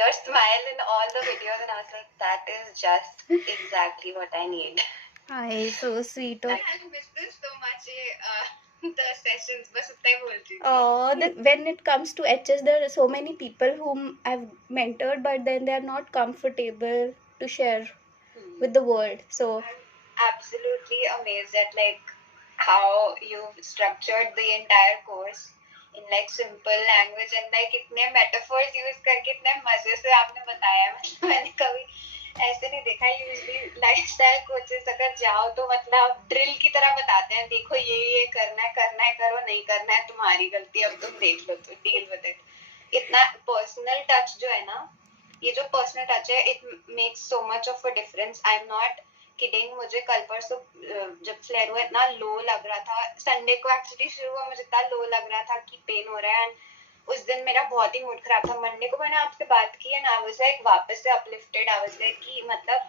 your smile in all the videos, and I was like, that is just exactly what I need. Hi, so sweet of. I miss this so much. The sessions, बस उतना ही बोलती थी. Oh, when it comes to HS, there are so many people whom I've mentored, but then they are not comfortable to share with the world. So I'm absolutely amazed at like how you've structured the entire course in like simple language and like इतने metaphors use करके इतने मजे से आपने बताया है. मैंने कभी ऐसे नहीं देखा. यूजली लाइफस्टाइल कोचेस अगर जाओ तो मतलब ड्रिल की तरह बताते हैं, देखो ये करना है करो, नहीं करना है तुम्हारी गलती, अब तुम देख लो, तो डील विद इट. इतना पर्सनल टच जो है ना, ये जो पर्सनल टच है, it makes so much of a difference. I am not kidding. मुझे कल परसों जब फ्लेयर हुआ इतना लो लग रहा था. संडे को एक्चुअली शुरू हुआ, मुझे इतना लो लग रहा था कि पेन हो रहा है. एंड उस दिन मेरा बहुत ही मूड खराब था. मंडे को मैंने आपसे बात की एंड आई वाज लाइक वापस से अपलिफ्टेड. आई वाज लाइक कि मतलब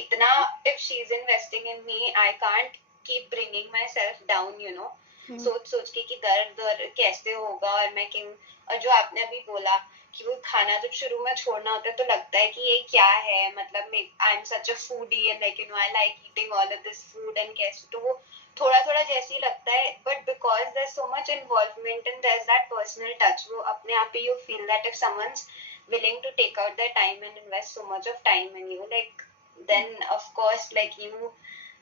इतना, if she is investing in me, I can't keep bringing my self down, you know. सोच सोच के कि दर्द कैसे होगा. और मैं कि, और जो आपने अभी बोला कि वो खाना जब शुरू में छोड़ना होता है तो लगता है कि ये क्या है, मतलब I am such a foodie and like you know I like eating all of this food and कैसे, तो वो थोड़ा थोड़ा जैसे ही लगता है. But because there so much involvement and there is that personal touch, वो अपने आप ही you feel that if someone's willing to take out their time and invest so much of time in you, like then of course like you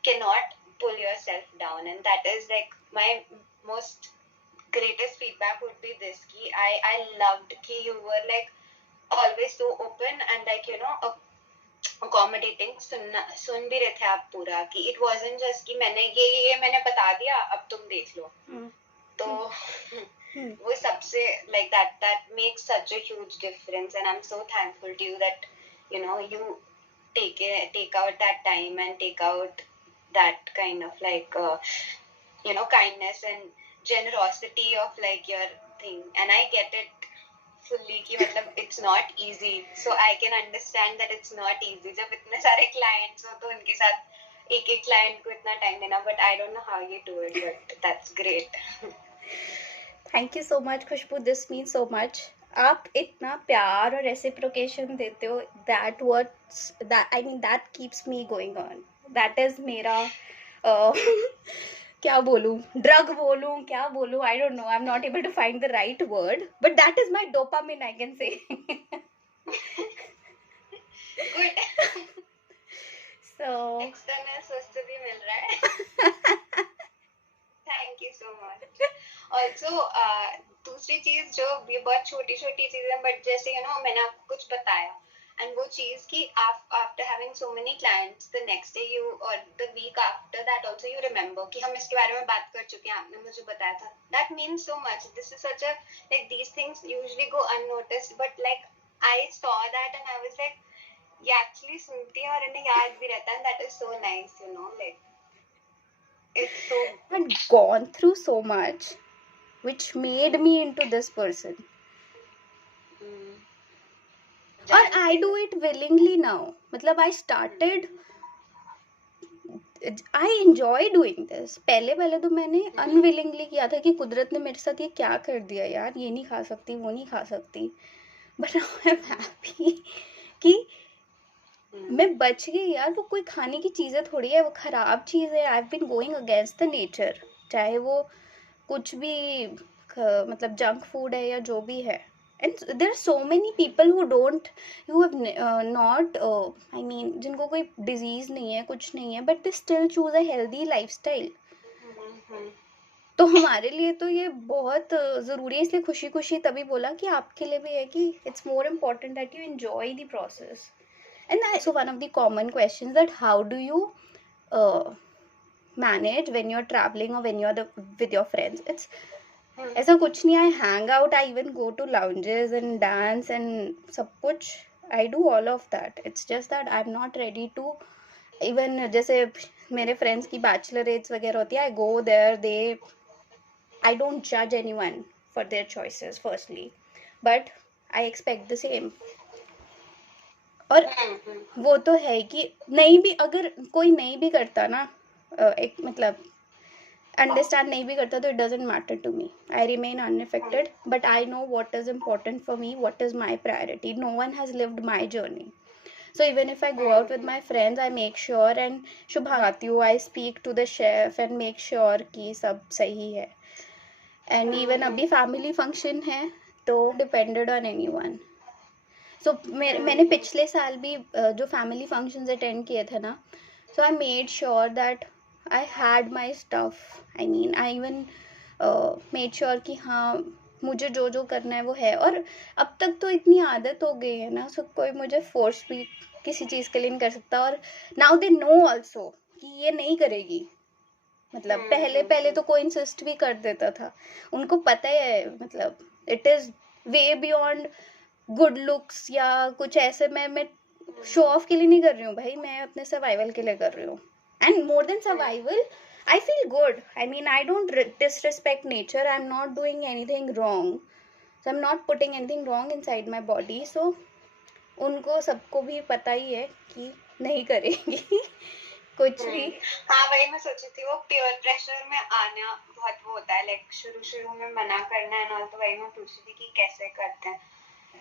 cannot pull yourself down. And that is like my most greatest feedback would be this ki I loved ki you were like always so open and like you know accommodating. सुन भी रहे थे आप पूरा कि it wasn't just कि मैंने मैंने बता दिया, अब तुम देख लो. तो वो सबसे like that makes such a huge difference. And I'm so thankful to you that you know you take out that time and take out that kind of like you know kindness and generosity of like your thing. And I get it fully कि मतलब it's not easy, so I can understand that it's not easy जब इतने सारे clients हो तो उनके साथ एक एक client को इतना time देना. But I don't know how you do it, but that's great. Thank you so much Khushbu, this means so much. आप इतना प्यार और रेसिप्रोकेशन देते हो, that words that I mean that keeps me going on. That is मेरा क्या बोलूं, drug बोलूं, क्या बोलूं, I don't know. I am not able to find the right word, but that is my dopamine, I can say. Good. So External source से भी मिल रहा है. Thank you so much. Also दूसरी चीज जो ये बहुत छोटी छोटी चीज है, बट जैसे यू नो मैंने आपको कुछ बताया एंड वो चीज कि after having so many clients the next day you और the week after that also you remember कि हम इसके बारे में बात कर चुके हैं, आपने मुझे बताया था. That means so much. This is such a like these things usually go unnoticed, but like I saw that and I was like ये एक्चुअली सुनती है और इन्हें याद भी रहता है. That is so nice, you know. Like it's so I've gone through so much which made me into this person. और I do it willingly now. मतलब I started, I enjoy doing this. पहले तो मैंने unwillingly किया था कि कुदरत ने मेरे साथ ये क्या कर दिया यार, ये नहीं खा सकती, वो नहीं खा सकती. But now I'm happy कि मैं बच गई यार. वो कोई खाने की चीज़ें थोड़ी है, वो खराब चीज़ है. I've been going against the nature, चाहे वो कुछ भी मतलब जंक फूड है या जो भी है. And there are so many people who don't, who have not I mean जिनको कोई disease नहीं है, कुछ नहीं है, but they still choose a healthy lifestyle. तो हमारे लिए तो ये बहुत ज़रूरी है. इसलिए खुशी खुशी तभी बोला कि आपके लिए भी है कि it's more important that you enjoy the process. And that's also one of the common questions, that how do you manage when you're traveling or when you're with your friends. It's ऐसा कुछ नहीं. I hang out, I even go to lounges and dance and सब कुछ. I do all of that. It's just that I'm not ready to even जैसे मेरे friends की bachelorates वगैरह होती है, I go there, I don't judge anyone for their choices firstly, but I expect the same. और वो तो है कि नहीं भी, अगर कोई नहीं भी करता ना, एक मतलब अंडरस्टैंड नहीं भी करता तो it doesn't matter to me, I remain unaffected, but I know what is important for me, what is my priority. No one has lived my journey. So even if I go out with my friends, I make sure and शुभ आती हूँ, I speak to the chef and make sure कि सब सही है. And even अभी family function है तो depended on anyone. So मैंने पिछले साल भी जो family functions attend किए थे ना, so I made sure that I had my stuff. I mean I even made sure कि हाँ मुझे जो जो करना है वो है. और अब तक तो इतनी आदत हो गई है ना, सो कोई मुझे फोर्स भी किसी चीज़ के लिए नहीं कर सकता. और नाउ दे नो ऑल्सो कि ये नहीं करेगी. मतलब पहले पहले तो कोई इंसिस्ट भी कर देता था, उनको पता है मतलब it is way beyond good looks या कुछ ऐसे. मैं शो ऑफ के लिए नहीं कर रही हूँ भाई, मैं अपने सर्वाइवल के लिए कर रही हूँ. And more than survival, I feel good. I mean, I don't disrespect nature. I'm not doing anything wrong. So I'm not putting anything wrong inside my body. So उनको सबको भी पता ही है कि नहीं करेंगी कुछ भी. हाँ वही मैं सोची थी, वो प्योर प्रेशर में आना बहुत वो होता है, लाइक शुरू में मना करना है ना, तो वही मैं पूछ रही थी कि कैसे करते हैं.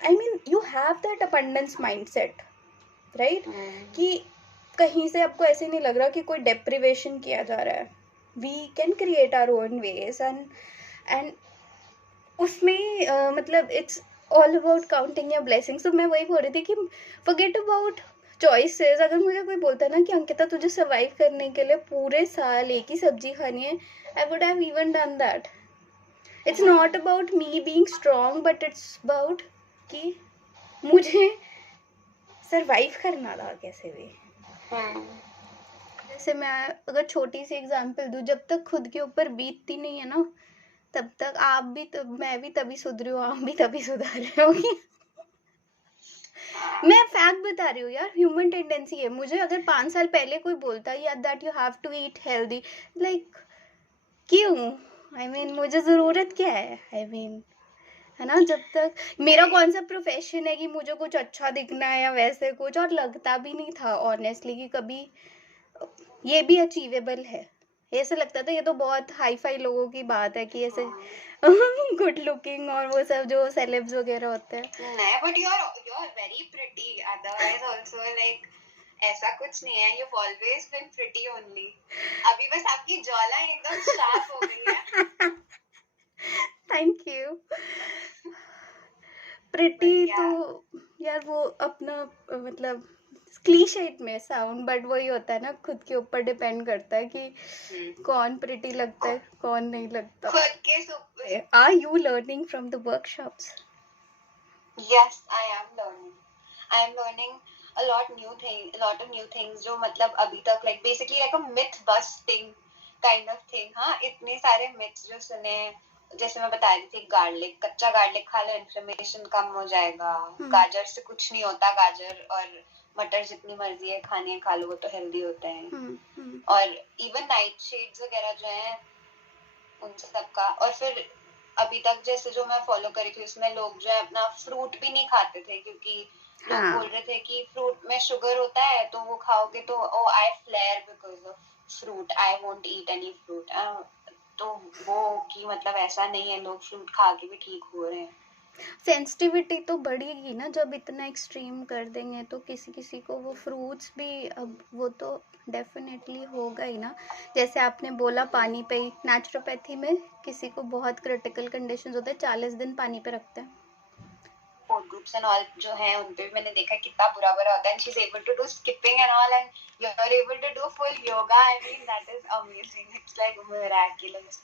I mean, you have that abundance mindset, right? कि कहीं से आपको ऐसे नहीं लग रहा कि कोई deprivation किया जा रहा है. We can create our own ways and उसमें मतलब it's all about counting your blessings. तो मैं वही बोल रही थी कि forget about choices. अगर मुझे कोई बोलता ना कि अंकिता तुझे सर्वाइव करने के लिए पूरे साल एक ही सब्जी खानी है, I would have even done that. It's not about me being strong, but it's about कि मुझे सर्वाइव करना था कैसे भी. जैसे मैं अगर छोटी सी एग्जांपल दूं, जब तक खुद के ऊपर बीतती नहीं है ना, तब तक आप भी मैं भी तभी सुधरी हूँ, आप भी तभी सुधार रहे होंगे. मैं फैक्ट बता रही हूँ यार, ह्यूमन टेंडेंसी है. मुझे अगर 5 साल पहले कोई बोलता यार that you have to eat healthy, like क्यों? आई मीन मुझे जरूरत क्या है? आई मीन है ना, जब तक मेरा कौन सा प्रोफेशन है कि मुझे कुछ अच्छा दिखना है या वैसे कुछ, और लगता भी नहीं था ऑनेस्टली कि कभी ये भी अचीवेबल है. ऐसे लगता था ये तो बहुत हाई फाई लोगों की बात है कि ऐसे गुड लुकिंग और वो सब जो सेलेब्स वगैरह होते हैं. नहीं, but you are very pretty otherwise also, like ऐसा कुछ नहीं है. You've always been pretty only. अभी बस आपकी जॉलाइन एकदम शार्प हो गई है. Thank you. प्रिटी तो यार वो अपना मतलब क्लीशेट में साउंड, बट वही होता है ना, खुद के ऊपर डिपेंड करता है कि कौन प्रिटी लगता है कौन नहीं लगता. खुद के ऊपर. Are you learning from the workshops? Yes, I am learning a lot of new things जो मतलब अभी तक like basically like a myth busting kind of thing. हाँ, इतने सारे myths जो सुने, जैसे मैं बता रही थी गार्लिक, कच्चा गार्लिक खा लो इन्फ्लेमेशन कम हो जाएगा. गाजर से कुछ नहीं होता, गाजर और मटर जितनी मर्जी है खाने खा लो, वो तो हेल्दी होते हैं. और इवन नाइट शेड्स वगैरह जो हैं उन सब का. और फिर अभी तक जैसे जो मैं फॉलो करी थी उसमें लोग जो है अपना फ्रूट भी नहीं खाते थे, क्योंकि लोग बोल रहे थे कि फ्रूट में शुगर होता है तो वो खाओगे तो I flare because of fruit, I won't eat any fruit. तो वो कि मतलब ऐसा नहीं है, लोग फ्रूट खा के भी ठीक हो रहे हैं. सेंसिटिविटी तो बढ़ेगी ना जब इतना एक्सट्रीम कर देंगे, तो किसी किसी को वो फ्रूट्स भी, अब वो तो डेफिनेटली होगा ही ना. जैसे आपने बोला पानी पे ही, नेचुरोपैथी में किसी को बहुत क्रिटिकल कंडीशंस होते हैं, 40 दिन पानी पे रखते हैं. सपोर्ट ग्रुप्स एंड ऑल जो हैं उन पे मैंने देखा कितना बुरा बुरा होता है. And she is able to do skipping and all, and you are able to do full yoga. I mean that is amazing. It's like miraculous.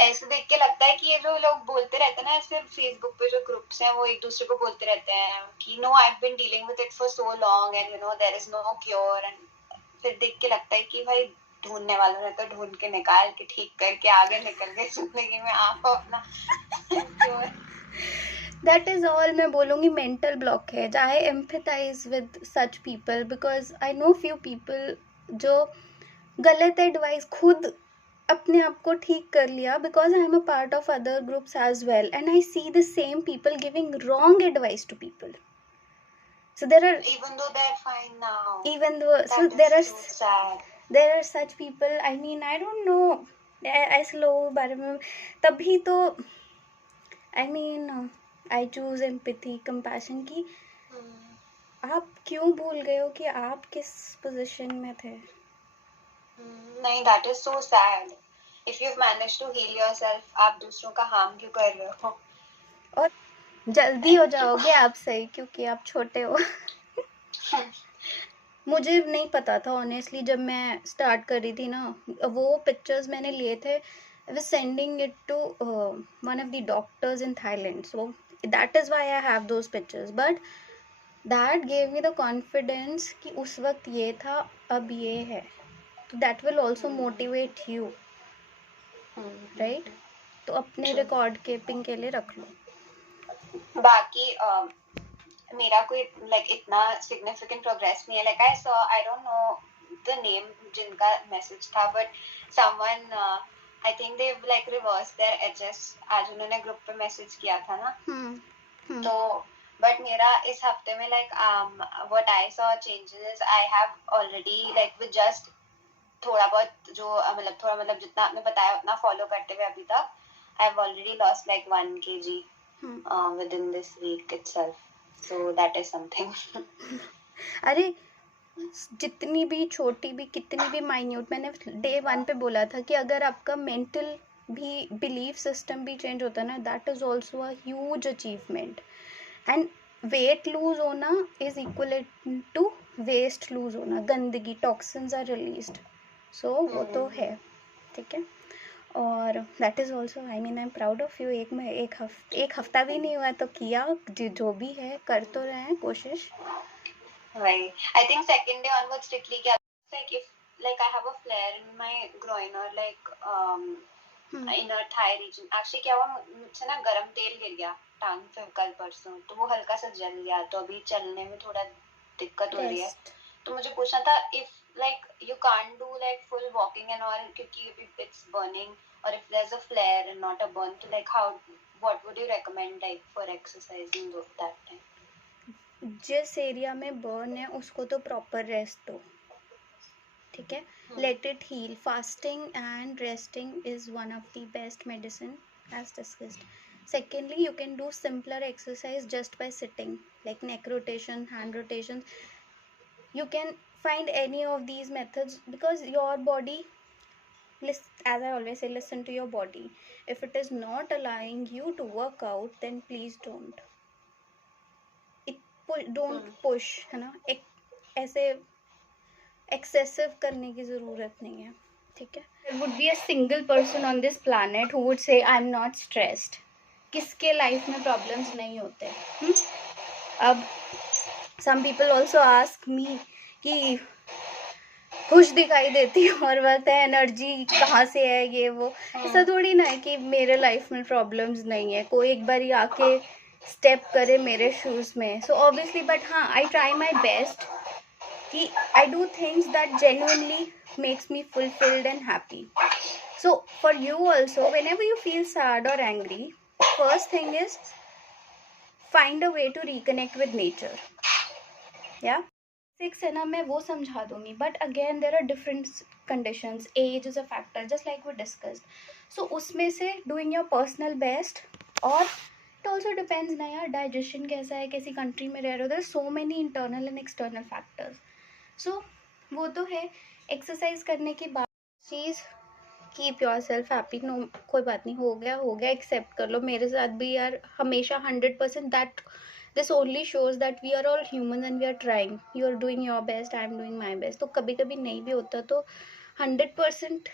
ऐसे देख के लगता है कि ये जो लोग बोलते रहते हैं ना ऐसे फेसबुक पे जो ग्रुप्स हैं, वो एक दूसरे को बोलते रहते हैं कि no I have been dealing with it for so long and you know there is no cure. And फिर देख के लगता है कि भाई ढूंढने वालों ने तो ढूंढ के निकाल के ठीक करके आगे निकल गए जिंदगी में. आप अपना क्योर. That is all मैं बोलूँगी मेंटल ब्लॉक है. I empathize with such people because I know few people जो गलत एडवाइस खुद अपने आप को ठीक कर लिया, because I am a part of other groups as well and I see the same people giving wrong advice to people. So there are, even though they're fine now, even though, so there are such people. I mean I don't know ऐसे लोगों के बारे में तभी तो I mean I choose empathy compassion की आप क्यों भूल गए हो कि आप किस पोजीशन में थे. नहीं, that is so sad. If you've managed to heal yourself, आप दूसरों का harm क्यों कर रहे हो? और जल्दी हो जाओगे आप सही क्योंकि आप छोटे हो. मुझे नहीं पता था ऑनेस्टली जब मैं स्टार्ट कर रही थी ना, वो पिक्चर्स मैंने लिए थे. I was sending it to one of the doctors in Thailand, so that is why I have those pictures. But that gave me the confidence कि उस वक्त ये था, अब ये है, तो that will also motivate you, right. तो अपने रिकॉर्ड कीपिंग के लिए रख लो. बाकी मेरा कोई लाइक इतना सिग्निफिकेंट प्रोग्रेस नहीं है. Like I saw, I don't know the name जिनका मैसेज था, but someone I think they like reverse their HS. आज उन्होंने ग्रुप पे मैसेज किया था ना. तो बट मेरा इस हफ्ते में like what I saw changes, I have already like with just थोड़ा बहुत जो मतलब जितना आपने बताया उतना फॉलो करते हुए अभी तक I have already lost like 1 kg within this week itself. So that is something. अरे जितनी भी छोटी भी कितनी भी माइन्यूट, मैंने डे 1 पे बोला था कि अगर आपका मेंटल भी बिलीफ सिस्टम भी चेंज होता है ना, that is also a huge achievement. And weight lose होना is equal to waste lose होना. गंदगी, टॉक्सिन्स आर रिलीज्ड, सो वो तो है, ठीक है. और that is also I mean I am proud of you. एक हफ्ता भी नहीं हुआ तो किया, जो भी है कर तो रहे हैं कोशिश. Right. I think second day onwards strictly क्या like if like I have a flare in my groin or like inner thigh region. Actually क्या हुआ, मुझसे ना गरम तेल गिर गया टांग पे कल परसों, तो वो हल्का सा जल गया, तो अभी चलने में थोड़ा दिक्कत हो रही है. तो मुझे पूछना था if like you can't do like full walking and all क्योंकि it's burning, or if there's a flare and not a burn, so like what would you recommend like for exercising that time? जिस area में burn है उसको तो proper rest दो, ठीक है. Let it heal. Fasting and resting is one of the best medicine as discussed. Secondly, you can do simpler exercise just by sitting, like neck rotation, hand rotation. You can find any of these methods because your body, as I always say, listen to your body. If it is not allowing you to work out, then please don't push, है ना. ऐसे excessive करने की ज़रूरत नहीं है, ठीक है. There would be a single person on this planet who would say I'm not stressed. किसके लाइफ में प्रॉब्लम्स नहीं होते. अब some people also ask me कि खुश दिखाई देती है और वक्त है, एनर्जी कहाँ से है, ये वो. ऐसा थोड़ी ना है कि मेरे लाइफ में प्रॉब्लम्स नहीं है. कोई एक बार आके स्टेप करे मेरे शूज़ में, सो ऑब्वियसली. बट हाँ, आई ट्राई माई बेस्ट कि I do things that genuinely makes me fulfilled and happy. So for you also, whenever you feel sad or angry, first thing is find a way to reconnect with nature. Yeah. 6 है ना, मैं वो समझा दूंगी. But again there are different conditions. Age is a factor just like we discussed. So उसमें से doing your personal best. और it also depends ना यार, डाइजेशन कैसा है, कैसी कंट्री में रह रहे हो. There so many internal and external factors. So वो तो है. एक्सरसाइज करने की बात चीज़, keep yourself happy. No, कोई बात नहीं, हो गया, एक्सेप्ट कर लो. मेरे साथ भी यार हमेशा 100% that this only shows that we are all humans and we are trying. You are doing your best, I am doing my best. तो कभी कभी नहीं भी होता, तो 100%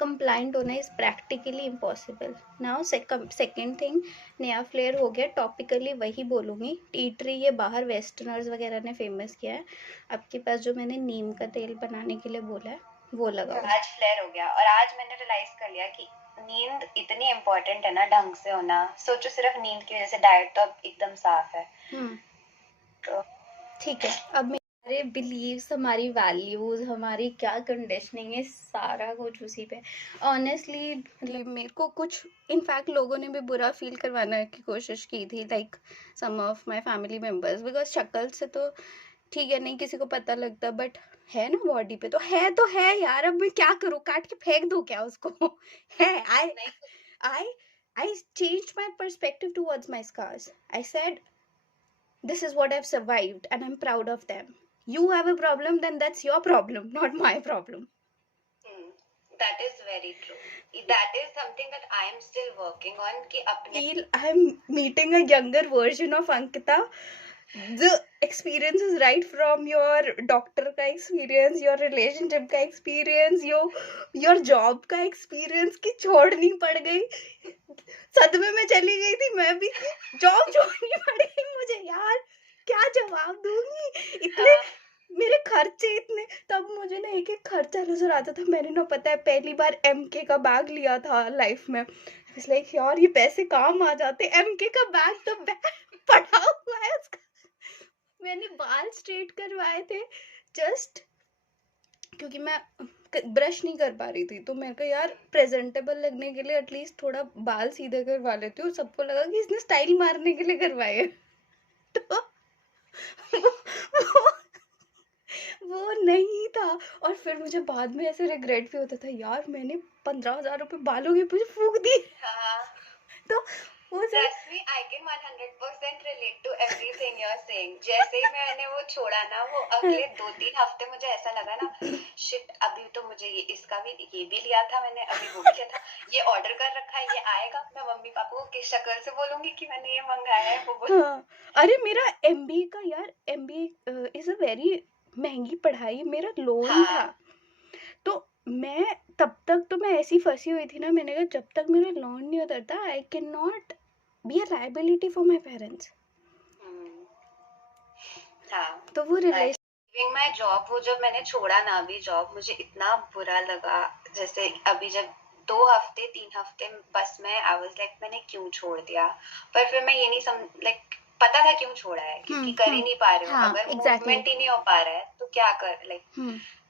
compliant होना is practically impossible. Now second thing, नया फ्लेयर हो गया, टॉपिकली वही बोलूँगी. टी ट्री ये बाहर वेस्टर्नर्स वगैरह ने फेमस किया है. आपके पास जो मैंने नीम का तेल बनाने के लिए बोला है वो लगाओ. आज फ्लेयर हो गया और आज मैंने रियलाइज कर लिया कि नींद इतनी इम्पोर्टेंट है ना, ढंग से होना. सोचो सिर्फ नींद की वजह से डाइट तो अब एकदम साफ है. तो ठीक है. अब मेरे बिलीव्स, हमारी वैल्यूज, हमारी क्या कंडीशनिंग है, सारा कुछ उसी पे. ऑनेस्टली मेरे को कुछ इनफैक्ट लोगों ने भी बुरा फील करवाने की कोशिश की थी, like some of my family members, because शक्ल से तो ठीक है, नहीं किसी को पता लगता, बट है ना बॉडी पे, तो है यार, अब मैं क्या करूँ, काट के फेंक दूँ क्या उसको? है, I I changed my perspective towards my scars. I said, this is what I've survived and I'm proud of them. You have a problem, then that's your problem, not my problem. That is very true. That is something that I am still working on कि अपने Feel I'm meeting a younger version of Ankita. The experience is right from your doctor का experience, your relationship का experience, your job का experience की छोड़नी पड़ गई, सदमे में चली गई थी मैं भी, जॉब छोड़नी पड़ गई मुझे यार, क्या जवाब दूंगी, इतने मेरे खर्चे इतने, तब मुझे ना एक एक खर्चा नजर आता था। मैंने ना पता है पहली बार MK का बैग लिया था लाइफ में, लाइक यार ये पैसे काम आ जाते, MK का बैग तो पड़ा हुआ है उसका, मैंने बाल स्ट्रेट करवाए थे जस्ट क्योंकि मैं ब्रश नहीं कर पा रही थी, तो मैं कहा यार प्रेजेंटेबल लगने के लिए एटलीस्ट थोड़ा बाल सीधे करवा लेती हूँ, सबको लगा कि इसने स्टाइल मारने के लिए करवाए तो वो, वो नहीं था। और फिर मुझे बाद में ऐसे रिग्रेट भी होता था, यार मैंने 15,000 रुपए बालों के पीछे फूक दिए। तो वो Trust me, I can 100% relate to everything you're saying. जैसे ही मैंने वो छोड़ा ना, वो अगले 2-3 हफ्ते मुझे ऐसा लगा ना, शिट अभी तो मुझे ये भी लिया था मैंने, अभी वो भी लिया था, ये ऑर्डर कर रखा है, ये आएगा, मैं मम्मी पापा को किस शक्ल से बोलूंगी कि मैंने ये मंगाया है, वो बोल। हाँ, अरे मेरा MBA का यार, MBA इज अ वेरी महंगी पढ़ाई, मेरा लोन था, तो मैं तब तक तो मैं ऐसी फंसी हुई थी ना, मैंने कहा जब तक मेरा लोन नहीं उतरता I can not be a liability for my parents. तो वो रिलेशन माय जॉब, वो जब मैंने छोड़ा ना अभी जॉब, मुझे इतना बुरा लगा, जैसे अभी जब 2-3 हफ्ते बस में आई वाज लाइक मैंने क्यों छोड़ दिया, पर फिर मैं ये नहीं लाइक पता था क्यों छोड़ा है, क्योंकि कर ही नहीं पा रहे हो, अगर मूवमेंट ही नहीं हो पा रहा है तो क्या कर लाइक,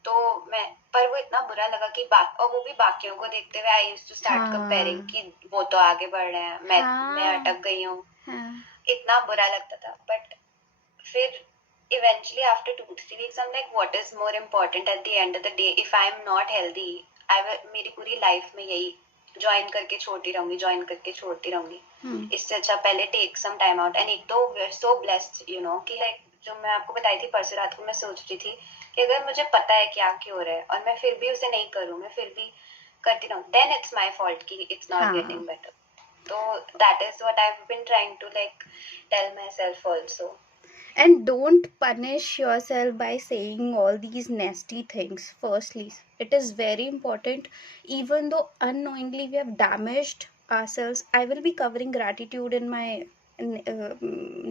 तो मैं, पर वो इतना बुरा लगा कि और वो भी बाकियों को देखते हुए I used to start comparing कि वो तो आगे बढ़ रहे हैं, मैं अटक गई हूँ, इतना बुरा लगता था। बट फिर eventually after 2-3 weeks I'm like what is more important at the end of the day, if I am not healthy मेरी पूरी लाइफ में यही ज्वाइन करके छोड़ती रहूंगी, इससे अच्छा पहले take some time out. And एक तो we are so blessed you know कि लाइक जो मैं आपको बताई थी परसों रात को, मैं सोच रही थी कि अगर मुझे पता है क्या क्यों हो रहा है और मैं फिर भी उसे नहीं करूँ, मैं फिर भी करती रहूँ, देन इट्स माई फॉल्ट कि इट्स नॉट गेटिंग बेटर। तो that is what I have been trying to like tell myself also. And don't punish yourself by saying all these nasty things. Firstly, it is very important, even though unknowingly we have damaged ourselves. I will be covering gratitude in my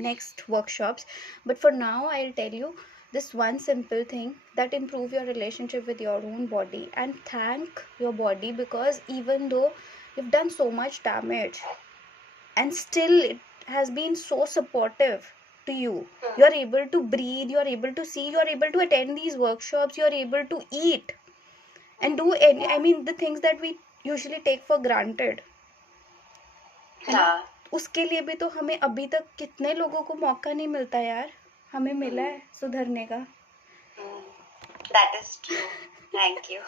next workshops, but for now I'll tell you this one simple thing that improve your relationship with your own body, and thank your body, because even though you've done so much damage and still it has been so supportive to you. You are able to breathe, you are able to see, you are able to attend these workshops, you are able to eat and do any, I mean the things that we usually take for granted. उसके लिए भी तो हमें अभी तक कितने लोगों को मौका नहीं मिलता यार, हमें मिला है सुधरने का। That is true. Thank you.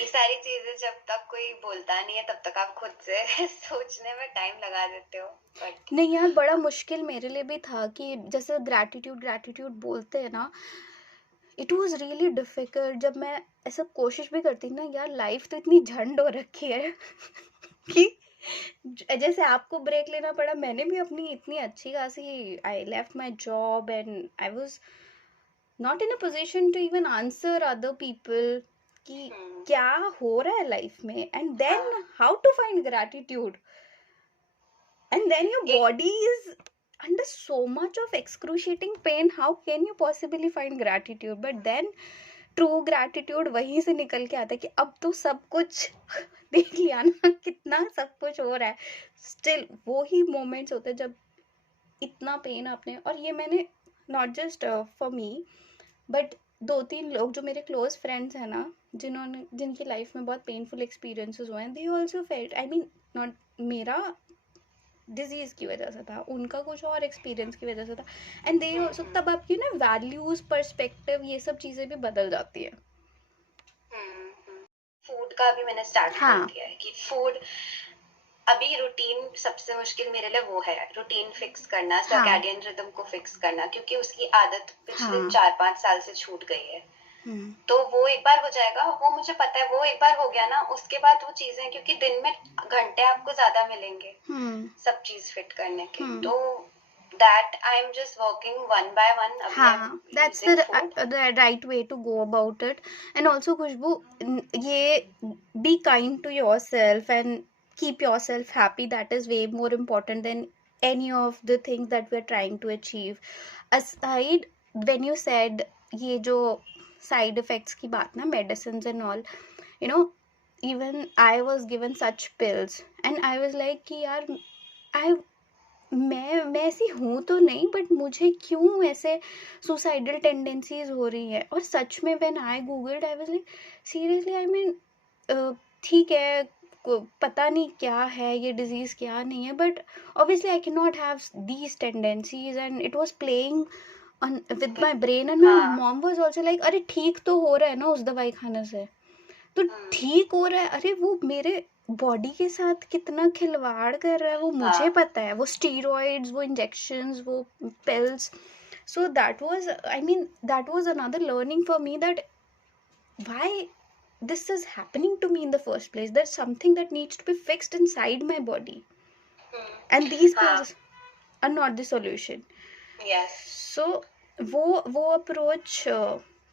ये सारी चीजें जब तक कोई बोलता नहीं है तब तक आप खुद से सोचने में टाइम लगा देते हो। But... नहीं यार, बड़ा मुश्किल मेरे लिए भी था कि जैसे ग्रैटिट्यूड बोलते हैं ना, इट वॉज रियली डिफिकल्ट। जब मैं ऐसा कोशिश भी करती ना, यार लाइफ तो इतनी झंड हो रखी है कि जैसे आपको ब्रेक लेना पड़ा, मैंने भी अपनी इतनी अच्छी खासी, I left my job and I was not in a position to even answer other people कि क्या हो रहा है लाइफ में, and then how to find gratitude, and then your body is under so much of excruciating pain, how can you possibly find gratitude? But then true gratitude वहीं से निकल के आता है कि अब तो सब कुछ देख लिया ना, कितना सब कुछ हो रहा है, still वो ही moments होते हैं जब इतना पेन आपने, और ये मैंने not just for me but 2-3 लोग जो मेरे क्लोज फ्रेंड्स हैं ना, जिनकी लाइफ में बहुत पेनफुल एक्सपीरियंसेस हुए हैं, they also felt, I mean not मेरा डिजीज की वजह से था, उनका कुछ और एक्सपीरियंस की वजह से था, एंड दे ऑल्सो, तब आपकी ना वैल्यूज, पर्सपेक्टिव, ये सब चीजें भी बदल जाती है। फूड का भी मैंने स्टार्ट कर हाँ दिया है कि फूड अभी रूटीन सबसे मुश्किल मेरे लिए वो है, रूटीन फिक्स करना, हाँ सर्कैडियन रिदम को फिक्स करना, क्योंकि उसकी आदत पिछले हाँ 4-5 साल से छूट गई है। हम्म तो वो एक बार हो जाएगा, वो मुझे पता है, वो एक बार हो गया ना, उसके बाद वो चीजें, क्योंकि दिन में घंटे आपको ज्यादा मिलेंगे हम्म सब चीज फिट करने के, हम्म तो that I am just working one by one. अभी आई एम हाँ, that's using food. the right way to go about it. And also खुशबू, ये be kind to yourself and keep yourself happy. That is way more important than any of the things that we are trying to achieve. Aside, when you said ये जो side effects की बात ना, medicines and all, you know, even I was given such pills and I was like कि यार I मैं ऐसी हूँ तो नहीं, बट मुझे क्यों ऐसे सुसाइडल टेंडेंसीज हो रही है। और सच में when I googled, I was like seriously, I mean ठीक है, पता नहीं क्या है ये डिजीज, क्या नहीं है, but obviously I can not have these tendencies, and it was playing on with my brain, and my हाँ। मॉम वाज आल्सो लाइक, अरे ठीक तो हो रहा है ना उस दवाई खाने से, तो ठीक हो रहा है। अरे वो मेरे बॉडी के साथ कितना खिलवाड़ कर रहा है वो मुझे हाँ। पता है, वो स्टीरॉइड्स, वो इंजेक्शंस, वो pills. So that was, I mean that was another learning for me, that why this is happening to me in the first place. There's something that needs to be fixed inside my body, and these हाँ। pills are not the solution. Yes. So वो approach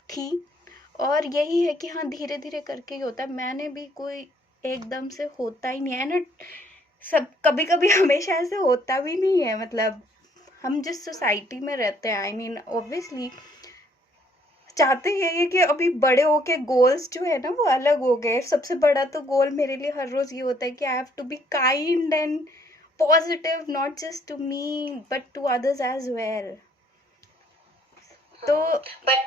थी, और यही है कि हाँ, धीरे धीरे करके ही होता है। मैंने भी कोई एकदम से होता ही नहीं है ना, सब कभी कभी हमेशा ऐसे होता भी नहीं है। मतलब हम जिस सोसाइटी में रहते हैं, आई मीन ऑब्वियसली चाहते यही है कि अभी बड़े होके गोल्स जो है ना वो अलग हो गए। सबसे बड़ा तो गोल मेरे लिए हर रोज ये होता है कि I have to be kind and positive, not just to me but to others as well. तो But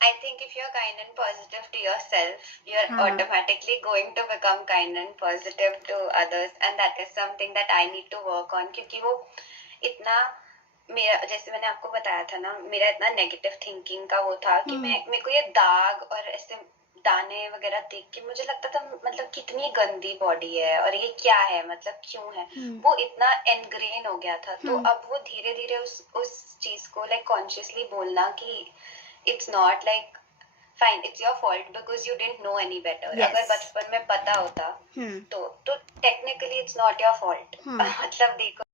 I think if you're kind and positive to yourself, you're हाँ automatically going to become kind and positive to others, and that is something that I need to work on, क्योंकि वो इतना, मेरा जैसे मैंने आपको बताया था ना, मेरा इतना नेगेटिव थिंकिंग का वो था कि मेरे को ये दाग और ऐसे दाने वगैरह देख के मुझे लगता था मतलब कितनी गंदी बॉडी है और ये क्या है, मतलब क्यों है, वो इतना एनग्रेन हो गया था। तो अब वो धीरे धीरे उस चीज को लाइक कॉन्शियसली बोलना कि it's not like fine, it's your fault because you didn't know any better. Yes. अगर बचपन में पता होता तो technically it's not your fault. मतलब देखो,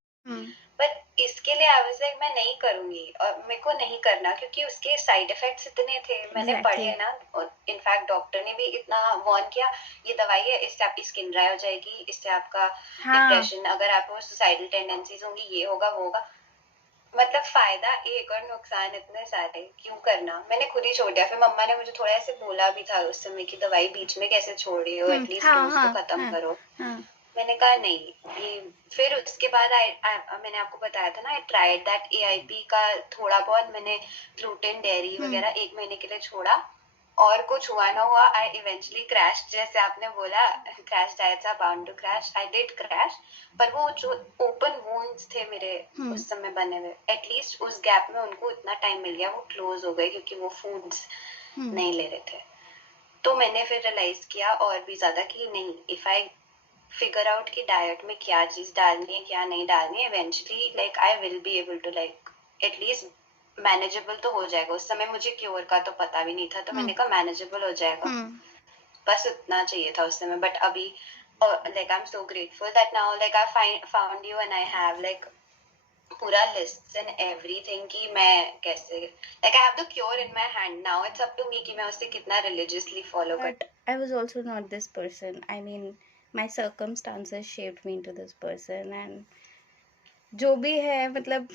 बट इसके लिए आई वाज लाइक मैं नहीं करूंगी और मेरे को नहीं करना, क्योंकि उसके साइड इफेक्ट्स इतने थे, मैंने पढ़े ना। और इनफैक्ट डॉक्टर ने भी इतना वार्न किया, ये दवाई है, इससे आपकी स्किन ड्राई हो जाएगी, इससे आपका डिप्रेशन, अगर आपको सुसाइडल टेंडेंसीज होंगी, ये होगा वो होगा। मतलब फायदा एक और नुकसान इतने सारे, क्यों करना। मैंने खुद ही छोड़ दिया। फिर मम्मा ने मुझे थोड़ा ऐसे बोला भी था उस समय कि दवाई बीच में कैसे छोड़ रही हो, एटलीस्ट डोज तो खत्म करो। मैंने कहा नहीं। ये फिर उसके बाद मैंने आपको बताया था ना, आई ट्राइड दैट AIP का थोड़ा बहुत, मैंने ग्लूटेन, डेयरी वगैरह 1 महीने के लिए छोड़ा, और कुछ हुआ ना हुआ, आई इवेंचुअली क्रैश। जैसे आपने बोला crash diets are bound to crash, I did crash. पर वो जो ओपन वुंड्स थे मेरे उस समय बने हुए, एटलीस्ट उस गैप में उनको इतना टाइम मिल गया, वो क्लोज हो गए, क्योंकि वो फूड्स नहीं ले रहे थे। तो मैंने फिर रियलाइज किया और भी ज्यादा कि नहीं, इफ आई फिगर आउट की डाइट में क्या चीज डालनी है क्या नहीं डालनी है, eventually like I will be able to like at least manageable तो हो जाएगा। उस समय मुझे क्योर का तो पता भी नहीं था, तो मैंने कहा मैनेजेबल हो जाएगा, बस उतना चाहिए था उस समय। बट अभी like I am so grateful that now like I found you and I have like पूरा लिस्ट एंड एवरीथिंग कि मैं कैसे like I have the cure in my hand. Now it's up to me कि मैं उसे कितना religiously follow कर। But I was also not this person, I mean my circumstances shaped me into this person, and जो भी है मतलब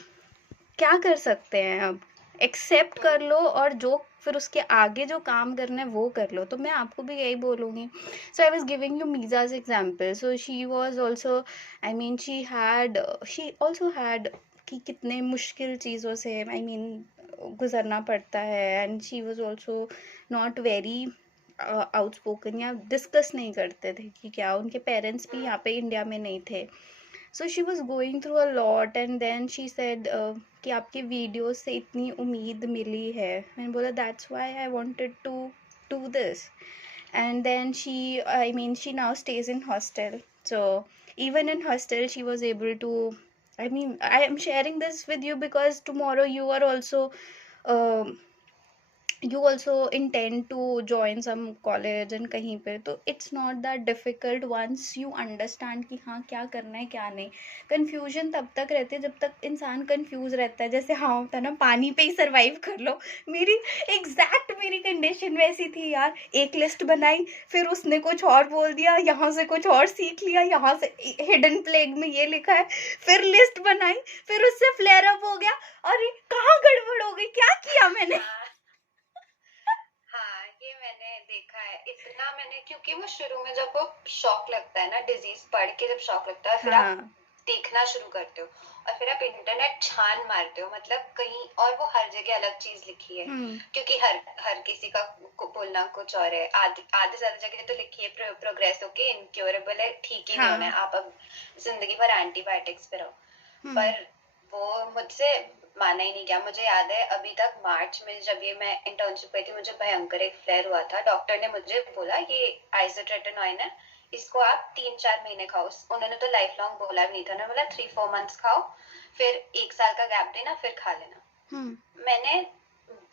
क्या कर सकते हैं, अब एक्सेप्ट कर लो, और जो फिर उसके आगे जो काम करना है वो कर लो। तो मैं आपको भी यही बोलूँगी। So I was giving you मीज़ाज example. So she was also, I mean she also had कि कितने मुश्किल चीज़ों से, आई मीन गुजरना पड़ता है, and she was also not very outspoken, या डिस्कस नहीं करते थे कि क्या, उनके पेरेंट्स भी यहाँ पे इंडिया में नहीं थे। So she was going through a lot, and then she said कि आपके वीडियो से इतनी उम्मीद मिली है. मैंने बोला that's why I wanted to do this. And then she now stays in hostel. So even in hostel she was able to, I am sharing this with you because tomorrow you also intend to join some college and कहीं पे, तो it's not that difficult once you understand कि हाँ क्या करना है क्या नहीं. confusion तब तक रहती है जब तक इंसान confuse रहता है. जैसे हाँ होता है ना, पानी पे ही survive कर लो. मेरी कंडीशन वैसी थी यार. एक लिस्ट बनाई, फिर उसने कुछ और बोल दिया, यहाँ से कुछ और सीख लिया, यहाँ से हिडन प्लेग में ये लिखा है, फिर लिस्ट बनाई, फिर उससे फ्लेयर अप हो गया. अरे कहाँ गड़बड़ हो गई, क्या किया मैंने. हाँ, ये मैंने देखा है. इतना मैंने, क्योंकि वो शुरू में जब वो शॉक लगता है ना, डिजीज पढ़ के जब शॉक लगता है, फिर आप देखना शुरू करते हो और फिर आप इंटरनेट छान मारते हो, मतलब कहीं और वो हर जगह अलग चीज लिखी है. क्योंकि हर किसी का बोलना कुछ और है. आधे ज्यादा जगह तो लिखी है प्रोग्रेस होके इनक्योरेबल है, ठीक ही नहीं होना है, आप अब जिंदगी भर एंटीबायोटिक्स पे रहो. पर वो मुझसे माना ही नहीं गया. मुझे याद है अभी तक मार्च में जब ये मैं इंटर्नशिप पे थी, मुझे भयंकर एक फ्लेयर हुआ था. डॉक्टर ने मुझे बोला ये आइसोट्रेटिनोइन है, इसको आप 3-4 महीने खाओ. उन्होंने तो लाइफ लॉन्ग बोला भी नहीं था. उन्होंने बोला 3-4 मंथ्स खाओ, फिर 1 साल का गैप देना, फिर खा लेना. मैंने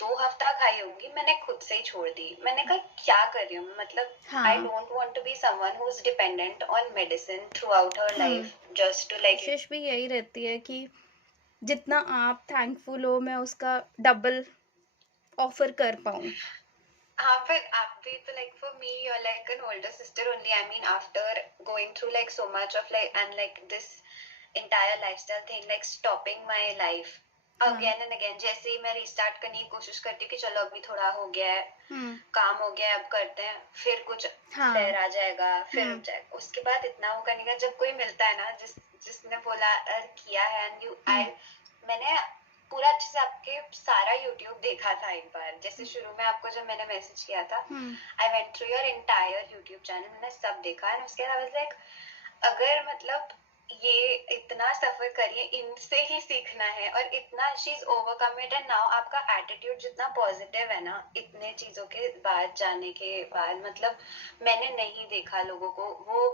2 हफ्ता खाई होंगी, मैंने खुद से ही छोड़ दी. मैंने कहा क्या कर रही हूँ, मतलब I don't want to be someone who is dependent on medicine throughout her life just to like. कोशिश भी यही रहती है कि जितना आप थैंकफुल हो मैं उसका डबल ऑफर कर पाऊँ. हाँ, फिर आप भी तो like for me you're like an older sister only. I mean after going through like so much of like and like this entire lifestyle thing like stopping my life again and again. जैसे ही मैं restart करने की कोशिश करती हूँ कि चलो अभी थोड़ा हो गया है, काम हो गया है, अब करते हैं, फिर कुछ फ्लेयर आ जाएगा, फिर रुक जाएगा. उसके बाद इतना वो करने का जब कोई मिलता है ना जिसने बोला किया है एंड यू मैंने पूरा अच्छे से आपके सारा YouTube देखा था एक बार. जैसे शुरू में आपको जब मैंने मैसेज किया था, I went through your entire YouTube channel, मैंने सब देखा. एंड उसके बाद लाइक अगर मतलब ये इतना सफर करिए, इनसे ही सीखना है और इतना she is overcome it. And now आपका एटीट्यूड जितना पॉजिटिव है ना, इतने चीजों के बाद जाने के बाद, मतलब मैंने नहीं देखा लोगों को वो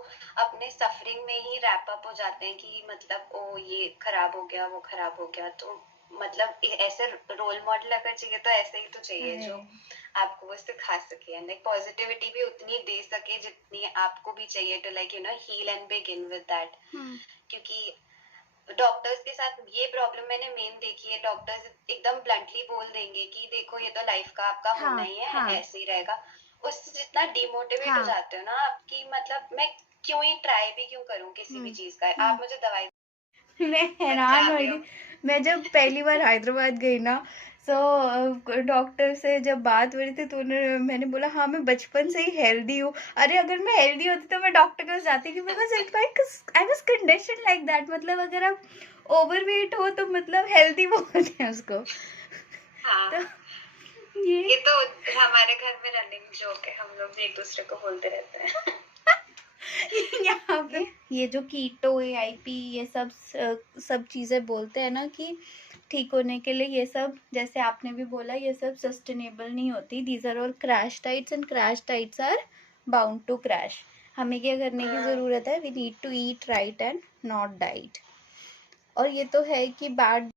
अपने सफरिंग में ही रैप अप हो जाते हैं कि मतलब ओ ये खराब हो गया, वो खराब हो गया. तो मतलब ऐसे रोल मॉडल अगर चाहिए तो ऐसे ही तो चाहिए जो आपको वो सिखा सके एंड लाइक पॉजिटिविटी भी उतनी दे सके जितनी आपको भी चाहिए to like you know heal and begin with that. क्योंकि डॉक्टर्स के साथ ये प्रॉब्लम मैंने मेन देखी है. डॉक्टर्स एकदम ब्लंटली बोल देंगे कि देखो ये तो लाइफ का आपका होना ही है, ऐसे ही रहेगा. उससे जितना डिमोटिवेट हो जाते हो ना आपकी, मतलब मैं क्यों ही ट्राई भी क्यों करूं किसी भी चीज का. आप मुझे दवाई मैं हैरान हो गई. मैं जब पहली बार हैदराबाद गई ना, तो डॉक्टर से जब बात हो रही थी तो मैंने बोला हाँ मैं बचपन से ही हेल्दी हूँ. अरे अगर मैं हेल्दी होती तो मैं डॉक्टर के पास जाती कि I was condition like that. मतलब अगर आप ओवरवेट हो तो मतलब हेल्दी बोलते हैं उसको. हाँ. तो ये तो हमारे घर में रनिंग जोक है, हम लोग एक दूसरे को बोलते रहते हैं. यहाँ पे ये जो कीटो AIP ये सब चीज़ें बोलते हैं ना कि ठीक होने के लिए, ये सब जैसे आपने भी बोला ये सब सस्टेनेबल नहीं होती. These are all crash diets and crash diets are bound to crash. हमें क्या करने की ज़रूरत है, we need to eat right and not diet. और ये तो है कि बैड